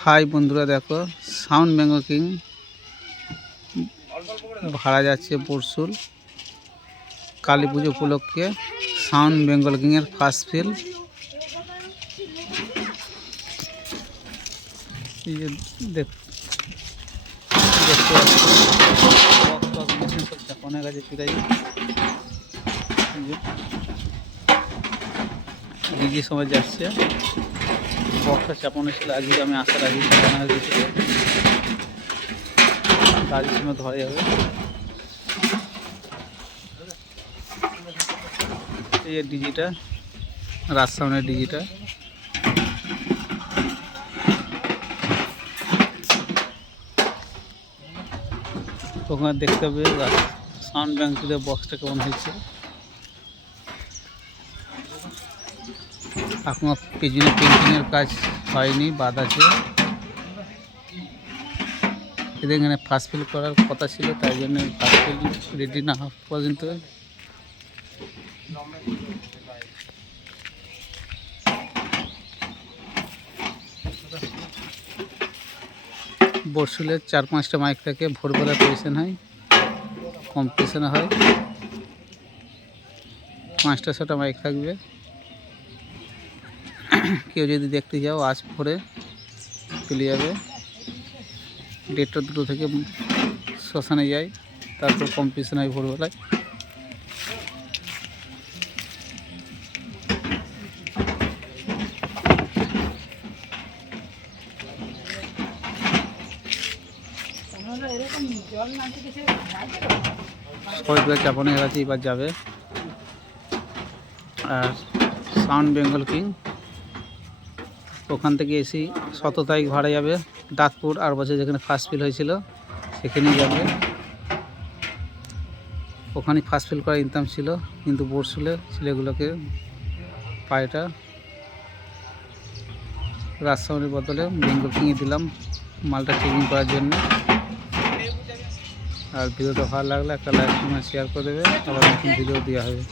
High বন্ধুরা দেখো sound Bengal king ভাড়া যাচ্ছে পরশুল কালী পুজো উপলক্ষে সাউন্ড বেঙ্গল কিংয়ের ফার্স্ট ফিল এই যে দেখ- দেখতে পাচ্ছি বক বক মেশিন সব চাপানো গেছে চুড়াই ডিজি সময় যাচ্ছে বক্সটা চাপানো ছিল আজকে আমি আসার আগে চাপানো হয়ে গেছিল গাড়ির সময় ধরা যাবে এই ডিজিটা রাত সামনের ডিজিটা। ওখানে দেখতে হবে সাউন্ড ব্যাংকের বক্সটা কেমন হয়েছে। এখনও পেছনে পেন্টিংয়ের কাজ হয়নি, বাদ আছে। এদের এখানে ফার্স্ট ফিল করার কথা ছিল, তাই জন্য ফার্স্ট ফিল রেডি না হওয়া পর্যন্ত। বর্ষুলের চার পাঁচটা মাইক থাকে ভোরবেলা পজিশন হয় কম্পিটিশন হয়। পাঁচটা ছটা মাইক থাকবে। কেউ যদি দেখতে যাও, আজ ভোরে চলে যাবে। দেড়টা দুটো থেকে শ্মশানে যাই, তারপর কম্পিটিশন হয় ভোরবেলায়। সবাই চাপানো গেছে এবার যাবে। আর সাউন্ড বেঙ্গল কিং ওখান থেকে এসি শত তারিখ ভাড়া যাবে দাঁতপুর আর বছর যেখানে ফার্স্ট ফিল হয়েছিল, সেখানেই যাবে। ওখানে ফার্স্ট ফিল করার ইনকাম ছিল, কিন্তু বর্ষুলে ছেলেগুলোকে পায়েটা রাজশাহীর বদলে বেঙ্গল কিনে দিলাম, মালটা চেকিং করার জন্য। আর ভিডিওটা ভালো লাগলে একটা লাইক শেয়ার করে দেবে। আবার নতুন ভিডিও দেওয়া হবে।